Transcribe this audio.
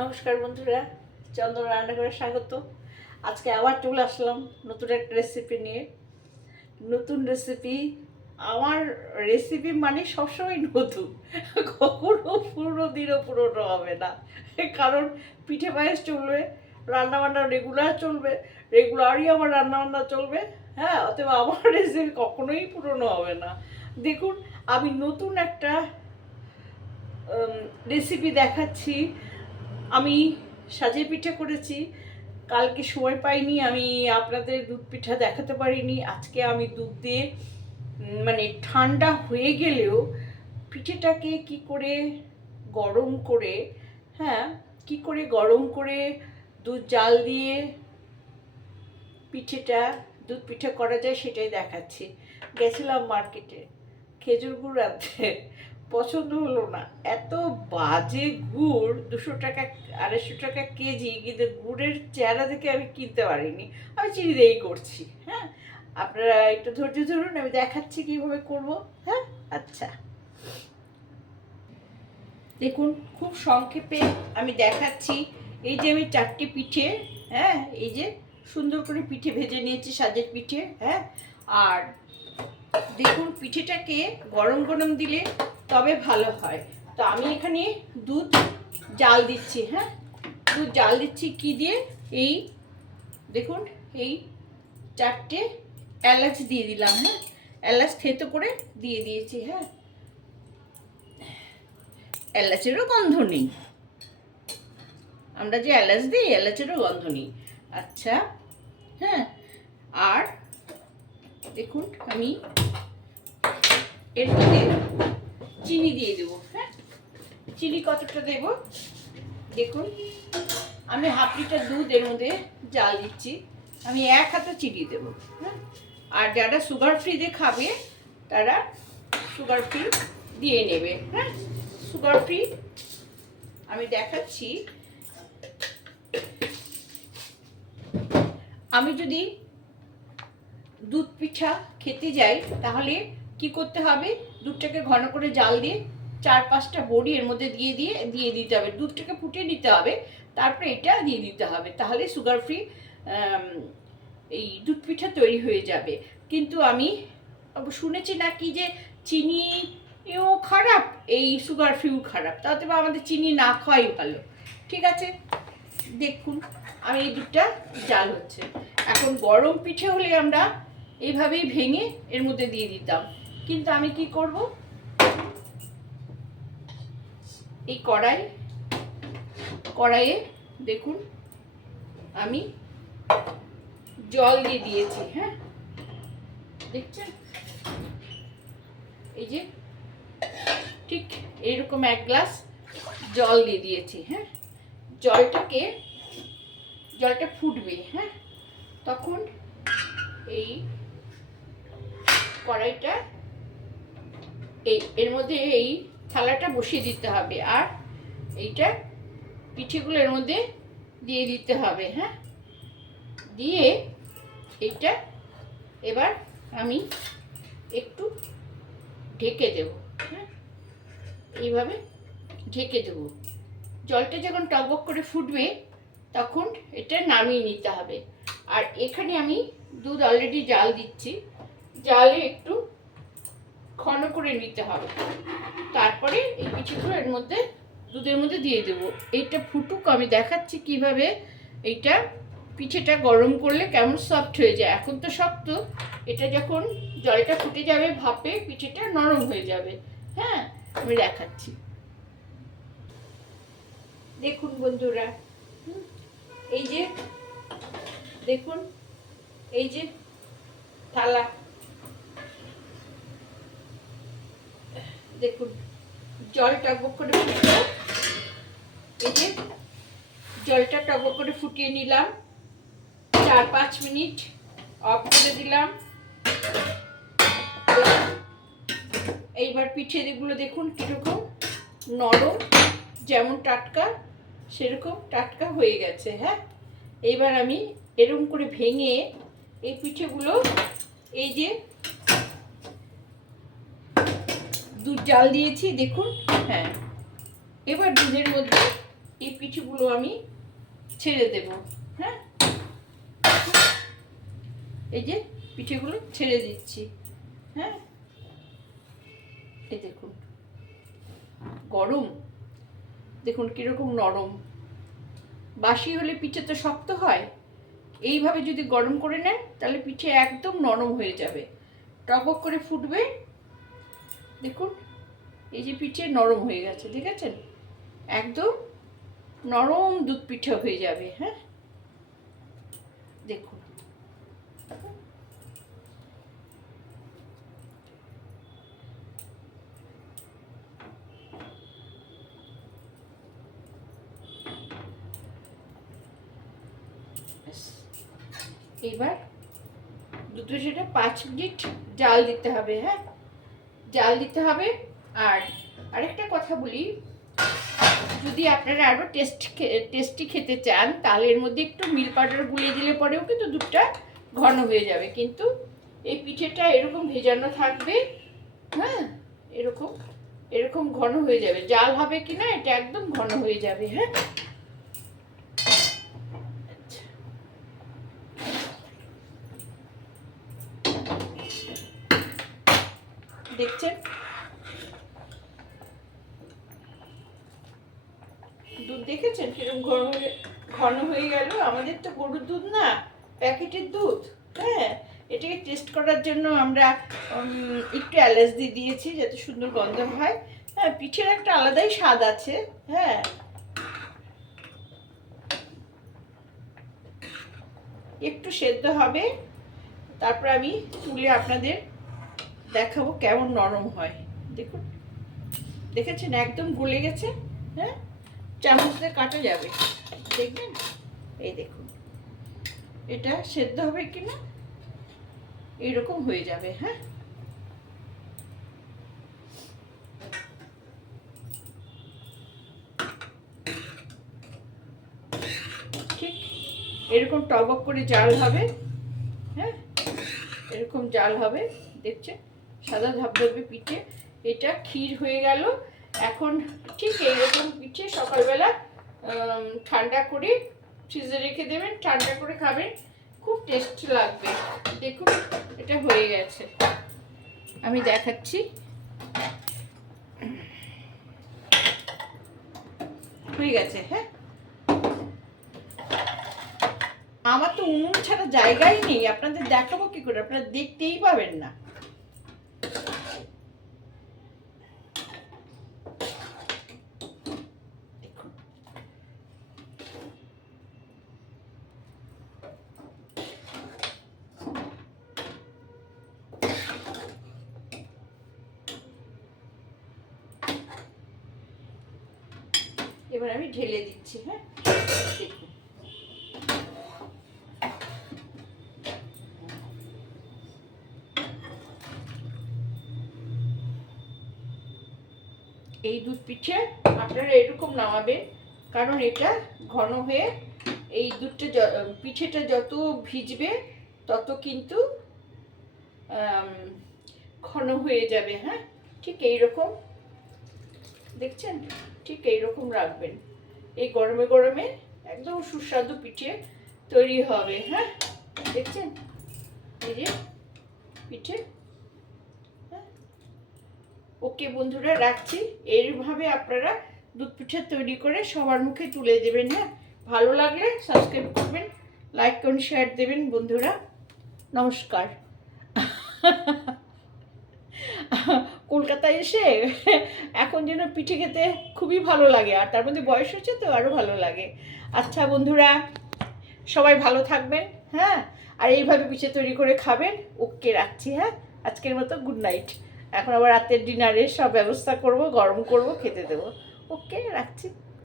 নমস্কার বন্ধুরা, চন্দন রান্নাঘরে স্বাগত। আজকে আবার চলে আসলাম নতুন একটা রেসিপি নিয়ে। নতুন রেসিপি আমার রেসিপি মানে সবসময় নতুন। কখনো পুরো দিনও পুরোনো হবে না। কারণ পিঠে পায়েস চলবে, রান্নাবান্না রেগুলার চলবে রেগুলারই আমার রান্নাবান্না চলবে। হ্যাঁ অতএব আমার রেসিপি কখনোই পুরনো হবে না। দেখুন, আমি নতুন একটা রেসিপি দেখাচ্ছি। আমি সাজে পিঠে করেছি। কালকে সময় পাইনি, আমি আপনাদের দুধ পিঠা দেখাতে পারিনি। আজকে আমি দুধ দিয়ে মানে ঠান্ডা হয়ে গেলেও পিঠেটাকে কি করে গরম করে হ্যাঁ কি করে গরম করে দুধ জাল দিয়ে পিঠেটা, দুধ পিঠে করা যায় সেটাই দেখাচ্ছি। গেছিলাম মার্কেটে, খেজুর গুড় আনতে। পছন্দ হলো না। এত বাজে গুড়, দুশো টাকা, আড়াইশো টাকা কেজি, কিন্তু গুড়ের চেহারা দেখে আমি কিনতে পারিনি। আমি চিনি দিয়েই করছি হ্যাঁ? আপনারা একটু ধৈর্য ধরুন, আমি দেখাচ্ছি কীভাবে করব হ্যাঁ? আচ্ছা। দেখুন, খুব সংক্ষেপে আমি দেখাচ্ছি। এই যে আমি চারটি পিঠে হ্যাঁ? এই যে সুন্দর করে পিঠে ভেজে নিয়েছি সাজের পিঠে হ্যাঁ? আর দেখুন, পিঠেটাকে গরম গরম দিলে তবে ভালো হয়। তো আমি এখানে দুধ জাল দিচ্ছি হ্যাঁ? দুধ জাল দিচ্ছি কি দিয়ে? এই, দেখুন, এই চারটে এলাচ দিয়ে দিলাম হ্যাঁ? এলাচ থেতো করে দিয়ে দিয়েছি হ্যাঁ? এলাচেরও গন্ধ নেই। আমরা যে এলাচ দিই, এলাচেরও গন্ধ নেই। আচ্ছা হ্যাঁ? আর দেখুন, আমি এর চিনি দিয়ে দেবো হ্যাঁ? চিনি কতটা দেব? দেখুন, আমি হাফ লিটার দুধ এর মধ্যে জাল দিচ্ছি। আমি এক হাতে চিনি দেবো হ্যাঁ? আর যারা সুগার ফ্রি দিয়ে খাবে, তারা সুগার ফ্রি দিয়ে নেবে হ্যাঁ? সুগার ফ্রি আমি দেখাচ্ছি। আমি যদি দুধ পিঠা খেতে যাই, তাহলে কি করতে হবে? দুধটাকে ঘন করে জাল দিয়ে চার পাঁচটা বড়ি এর মধ্যে দিয়ে দিয়ে দিয়ে দিতে হবে। দুধটাকে ফুটিয়ে নিতে হবে। তারপরে এটা দিয়ে দিতে হবে। তাহলে সুগার ফ্রি এই দুধ পিঠা তৈরি হয়ে যাবে। কিন্তু আমি শুনেছি নাকি যে চিনি চিনিও খারাপ, এই সুগার ফ্রিও খারাপ। তাতে বা আমাদের চিনি না খাওয়াই ভালো। ঠিক আছে? দেখুন, আমি এই দুধটা জাল হচ্ছে। এখন গরম পিঠে হলে আমরা এইভাবেই ভেঙে এর মধ্যে দিয়ে দিতাম। কিন্তু আমি কি করব? এই কড়াই, কড়াইয়ে দেখুন, আমি জল দিয়ে দিয়েছি হ্যাঁ? দেখছেন? এই যে, ঠিক এরকম এক গ্লাস জল দিয়ে দিয়েছি হ্যাঁ? জলটাকে, জলটা ফুটবে হ্যাঁ? তখন এই কড়াইটা এই, এর মধ্যে এই থালাটা বসিয়ে দিতে হবে আর এইটা পিঠেগুলো এর মধ্যে দিয়ে দিতে হবে হ্যাঁ? দিয়ে এইটা এবার আমি একটু ঢেকে দেব হ্যাঁ? এইভাবে ঢেকে দেব। জলটা যখন টকবক করে ফুটবে তখন এটা নামিয়ে নিতে হবে। আর এখানে আমি দুধ অলরেডি জাল দিচ্ছি। জালে একটু ঘন করে নিতে হবে। তারপরে এই পিঠেগুলো এর মধ্যে, দুধের মধ্যে দিয়ে দেবো। এইটা ফুটুক, আমি দেখাচ্ছি কীভাবে এইটা পিঠেটা গরম করলে কেমন সফট হয়ে যায়। এখন তো শক্ত, এটা যখন জলটা ফুটে যাবে ভাপে, পিঠেটা নরম হয়ে যাবে। হ্যাঁ আমি দেখাচ্ছি। দেখুন বন্ধুরা এই যে, দেখুন, এই যে থালা। দেখুন জল টকবক করে ফুটলো। এই যে জলটা টকবক করে ফুটিয়ে নিলাম। চার পাঁচ মিনিট অফ করে দিলাম। এইবার পিঠে যেগুলো দেখুন কীরকম নরম, যেমন টাটকা, সেরকম টাটকা হয়ে গেছে হ্যাঁ? এইবার আমি এরকম করে ভেঙে এই পিঠেগুলো এই যে দুধ জাল দিয়েছি দেখুন। হ্যাঁ। এবার দুধের মধ্যে এই পিঠে পিঠেগুলো আমি ছেড়ে দেব হ্যাঁ? এই যে পিঠেগুলো ছেড়ে দিচ্ছি হ্যাঁ? এই দেখুন গরম। দেখুন কীরকম নরম। বাসি হলে পিঠে তো শক্ত হয়। এইভাবে যদি গরম করে নেন তাহলে পিঠে একদম নরম হয়ে যাবে। টকবক করে ফুটবে দেখুন, এই যে পিঠে নরম হয়ে গেছে, ঠিক আছে? একদম নরম দুধ পিঠে হয়ে যাবে হ্যাঁ? দেখুন। এইবার দুধ পিঠেটা পাঁচ মিনিট জাল দিতে হবে হ্যাঁ? জাল দিতে হবে। আর আরেকটা কথা বলি, যদি আপনারা আরও টেস্ট টেস্টি খেতে চান, তাহলে এর মধ্যে একটু মিল পাউডার গুলিয়ে দিলে পরেও কিন্তু দুধটা ঘন হয়ে যাবে। কিন্তু এই পিঠেটা এরকম ভেজানো থাকবে হ্যাঁ এরকম এরকম ঘন হয়ে যাবে। জাল হবে কি না এটা একদম ঘন হয়ে যাবে হ্যাঁ। ঘন হয়ে গেল। আমাদের তো গরুর দুধ না, প্যাকেটের দুধ হ্যাঁ? এটাকে টেস্ট করার জন্য আমরা একটু এলাচ দিয়ে দিয়েছি যাতে সুন্দর গন্ধ হয়। হ্যাঁ পিঠের একটা আলাদাই স্বাদ আছে হ্যাঁ? একটু সেদ্ধ হবে। তারপর আমি তুলে আপনাদের দেখাবো কেমন নরম হয়। দেখুন, দেখেছেন? একদম গলে গেছে হ্যাঁ? চামচ দিয়ে কাটা যাবে। দেখবেন এই দেখুন। এটা সেদ্ধ হবে কি না এরকম হয়ে যাবে হ্যাঁ? ঠিক এরকম টবক করে জাল হবে হ্যাঁ? এরকম জাল হবে, দেখছেন? সাদা ধবধবে পিঠে। এটা ক্ষীর হয়ে গেল এখন ঠিক এইরকম পিঠে সকালবেলা ঠান্ডা করে ফ্রিজে রেখে দেবেন, ঠান্ডা করে খাবেন, খুব টেস্ট লাগবে। দেখুন, এটা হয়ে গেছে। আমি দেখাচ্ছি। হয়ে গেছে হ্যাঁ? আমার তো উনুন ছাড়া জায়গাই নেই। আপনাদের দেখাবো কি করে? আপনারা দেখতেই পাবেন না। এবার আমি ঢেলে দিচ্ছি হ্যাঁ? এই দুধ পিঠে আপনারা এরকম নামাবেন, কারণ এটা ঘন হয়ে এই দুধটা পিঠেটা যত ভিজবে, তত কিন্তু ঘন হয়ে যাবে হ্যাঁ? ঠিক এই রকম দেখছেন? ঠিক এইরকম রাখবেন। এই গরমে গরমে একদম সুস্বাদু পিঠে তৈরি হবে হ্যাঁ? দেখছেন? এই যে পিঠে হ্যাঁ? ওকে বন্ধুরা, রাখছি। এইভাবে আপনারা দুধ পিঠে তৈরি করে সবার মুখে তুলে দেবেন হ্যাঁ? ভালো লাগলে সাবস্ক্রাইব করবেন, লাইক করুন, শেয়ার দেবেন বন্ধুরা। নমস্কার। কলকাতায় এসে এখন যেন পিঠে খেতে খুবই ভালো লাগে। আর তার মধ্যে বয়স হচ্ছে তো আরও ভালো লাগে। আচ্ছা বন্ধুরা, সবাই ভালো থাকবেন হ্যাঁ? আর এইভাবে পিঠে তৈরি করে খাবেন, ওকে রাখছি হ্যাঁ? আজকের মতো গুড নাইট এখন আবার রাতের ডিনারের সব ব্যবস্থা করব, গরম করব, খেতে দেবো। ওকে রাখছি।